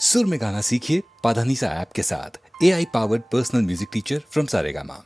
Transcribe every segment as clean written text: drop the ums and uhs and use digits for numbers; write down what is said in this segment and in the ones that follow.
सुर में गाना सीखिए पाधानीसा ऐप के साथ। AI powered personal music teacher from Saregama.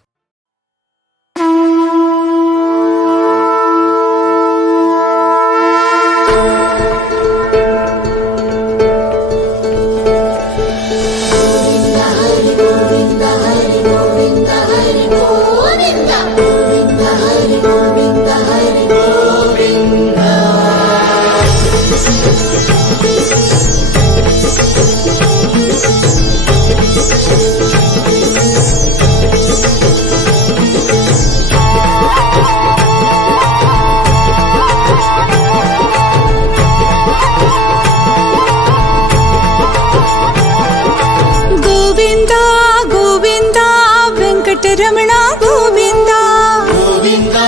Ramana Govinda Govinda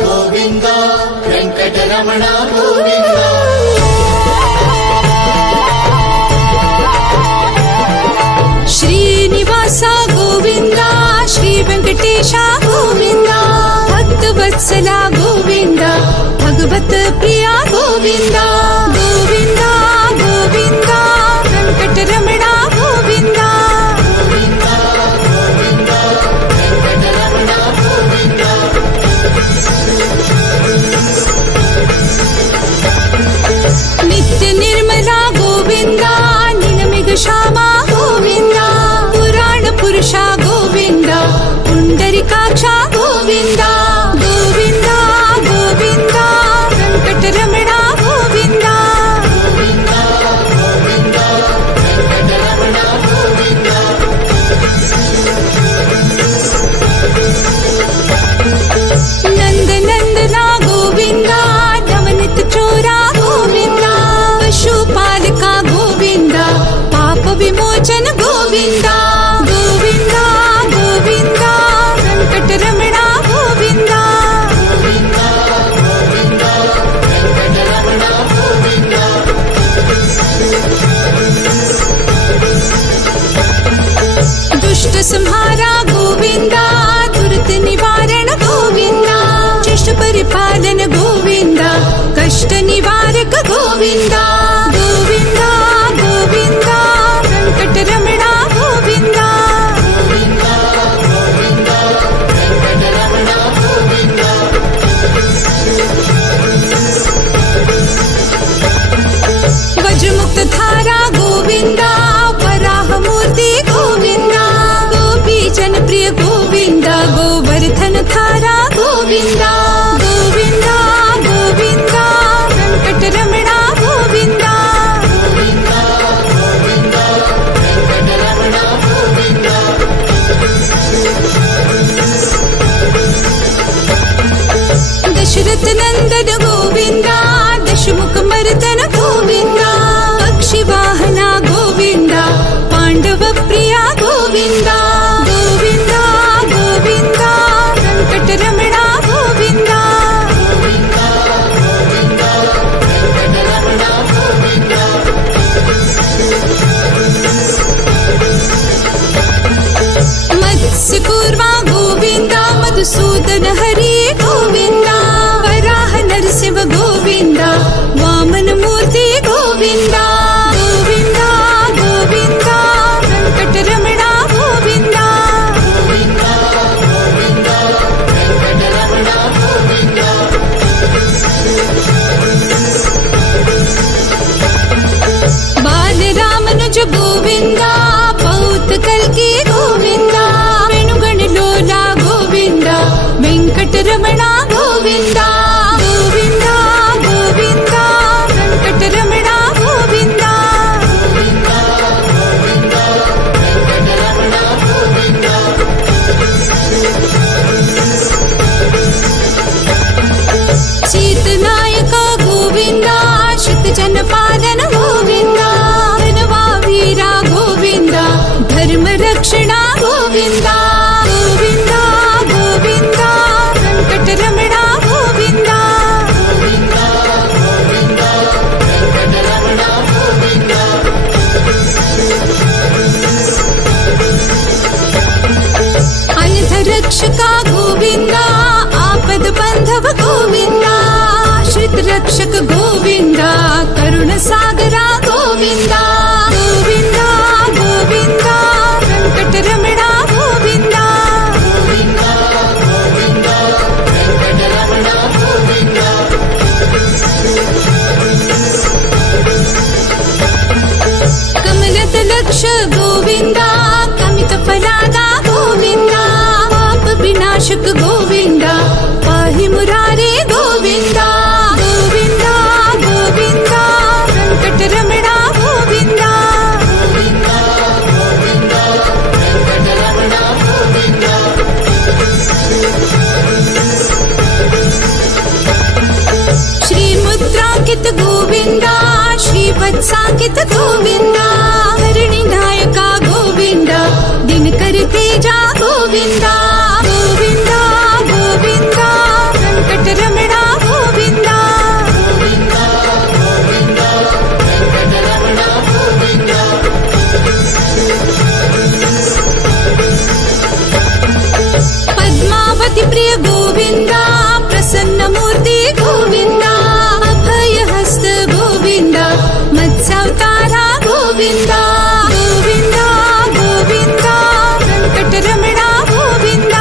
Govinda Venkataramana Govinda Srinivasa Govinda Shri Venkatesha Govinda भक्तवत्सला गोविंदा भगवत प्रिया गोविंदा गोविंदा गोविंदा वेंकटरमणा गोविंदा नित्य निर्मला गोविंदा निनमिग श्यामा गोविंदा पुराण पुरुषा गोविंदा पुंडरीकाक्षा गोविंदा गोविंदा गोविंदा वेंकटरमणा गोविंदा गोविंदा गोविंदा वेंकटरमणा गोविंदा नंद नंदना गोविंदा नवनित चोरा गोविंदा पशुपालका गोविंदा पाप विमोचन गोविंदा गोविंदा गोविंदा वेंकटरमणा गोविंदा गोविंदा गोविंदा वेंकटरमणा गोविंदा दुष्ट संहारा गोविंदा दुरित निवारण गोविंदा शिष्ट परिपालन गोविंदा कष्ट निवारक गोविंदा गोविंदा गोविंदा वेंकटरमणा गोविंदा गोविंदा गोविंदा वेंकटरमणा गोविंदा वज्रमुक्त धारा गोविंदा वराह मूर्ति गोविंदा गोपी जनप्रिय गोविंदा गोवर्धन धारा गोविंदा गोविंदा गोविंदा वेंकटरमणा गोविंदा गोविंदा गोविंदा वेंकटरमणा गोविंदा दशरथ नंदन गोविंदा दशमुख मर्दन गोविंदा पक्षी वाहना गोविंदा पांडव प्रिया गोविंदा गोविंदा गोविंदा वेंकटरमणा गोविंदा गोविंदा गोविंदा वेंकटरमणा गोविंदा मत्स्य कूर्मा गोविंदा मधुसूदन हरि गोविंदा वराह नरसिंह गोविंदा वामन मूर्ति गोविंदा गोविंदा गोविंदा वेंकटरमणा गोविंदा गोविंदा गोविंदा वेंकटरमणा गोविंदा बालरामनुज गोविंदा पौत कल्की गोविंदा वेणुगण लोला गोविंदा वेंकट कल्पलक्ष गोविन्द कमितफलादा गोविन्द पाप विनाशक गोविन्द पाहि मुरारे गोविन्द गोविन्द गोविन्द वेङ्कटरमण गोविन्द श्रीमुद्राङ्कित गोविन्द श्रीवत्साङ्कित गोविन्द हरिणिनायक गोविन्द दिनकर तेजा गोविन्द गोविन्द गोविन्द वेङ्कटरमण गोविन्द पद्मावती प्रिय गोविन्द प्रसन्नमूर्ति गोविन्द अभयहस्त गोविन्द मत्स्यावतारा गोविन्द गोविन्द गोविन्द वेङ्कटरमण गोविन्द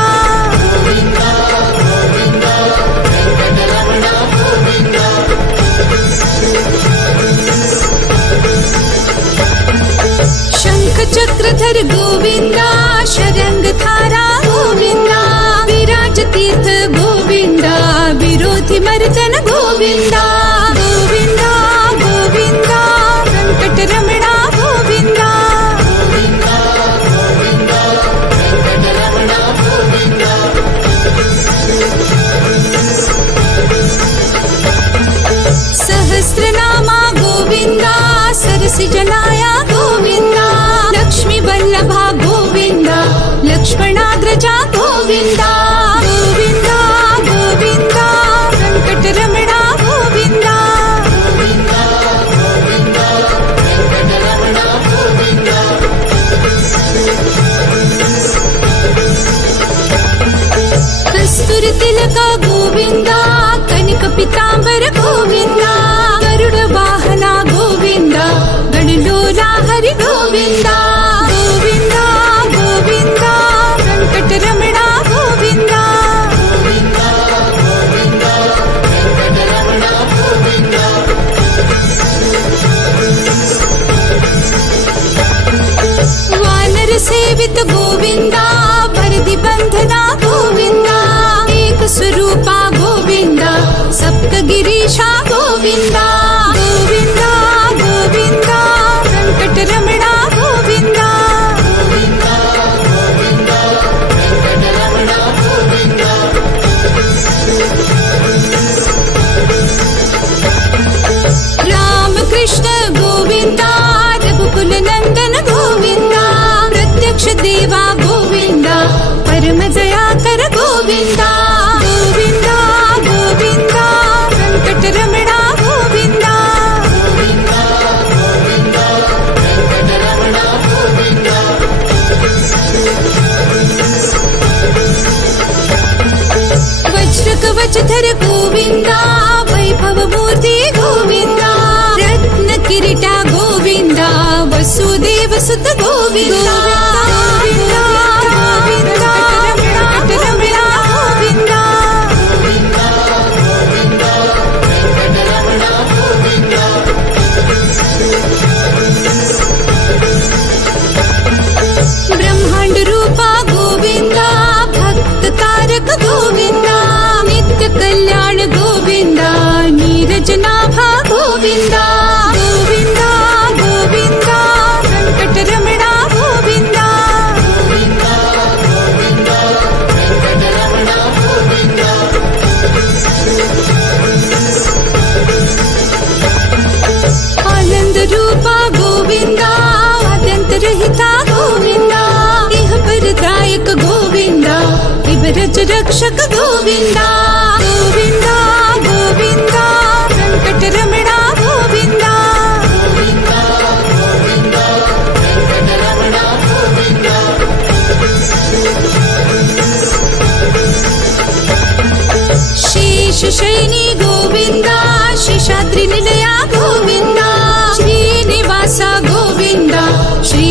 शङ्खचक्रधर गोविन्द शरङ्गधारा गोविन्द विराज तीर्थ गोविन्द विरोधि मर्दन गोविन्द गोविन्द गोविन्द वेङ्कटरमण गोविन्द सहस्रनामा गोविन्द सरसिजनाय गोविन्द लक्ष्मी वल्लभा गोविन्द लक्ष्मणाग्रजा गोविन्द गोविन्द गोविन्द वेङ्कटरमण गोविन्द कस्तूरी तिलक गोविन्द कनक पीताम्बर गोविन्द गरुड वाहन गोविन्द गणलोला हरि गोविन्द गोविन्द गोविन्द वेङ्कटरमण गोविन्द वानर सेवित गोविन्द वरदि बन्धना गोविन्द एक स्वरूपा गोविन्द सप्तगिरीशा गोविन्द गोविन्द गोविन्द वेङ्कटरमण गोविन्द रामकृष्ण गोविन्द रघुकुल नन्दन गोविन्द प्रत्यक्ष देवा गोविन्द परम दयाकर गोविन्द गोविन्द गोविन्द वेङ्कटरमण गोविन्द वज्रकवचधर गोविन्द वैभव मूर्ति गोविन्द रत्न किरीट गोविन्द वसुदेव सुत गोविन्द गोविन्द गोविन्द वेङ्कटरमण गोविन्द ब्रह्माण्ड रूपा गोविन्द भक्त कारक गोविन्द नित्य कल्याण गोविन्द नीरजनाभा गोविन्द गोविन्द गोविन्द वेङ्कटरमण गोविन्द आनन्द रूपा गोविन्द आद्यन्तरहिता गोविन्द इह परदायक गोविन्द इवरज रक्षक गोविन्द गोविन्द गोविन्द वेङ्कटरमण गोविन्द शेषशयिनी गोविन्द शेषाद्रि निलया गोविन्द श्रीनिवास गोविन्द श्री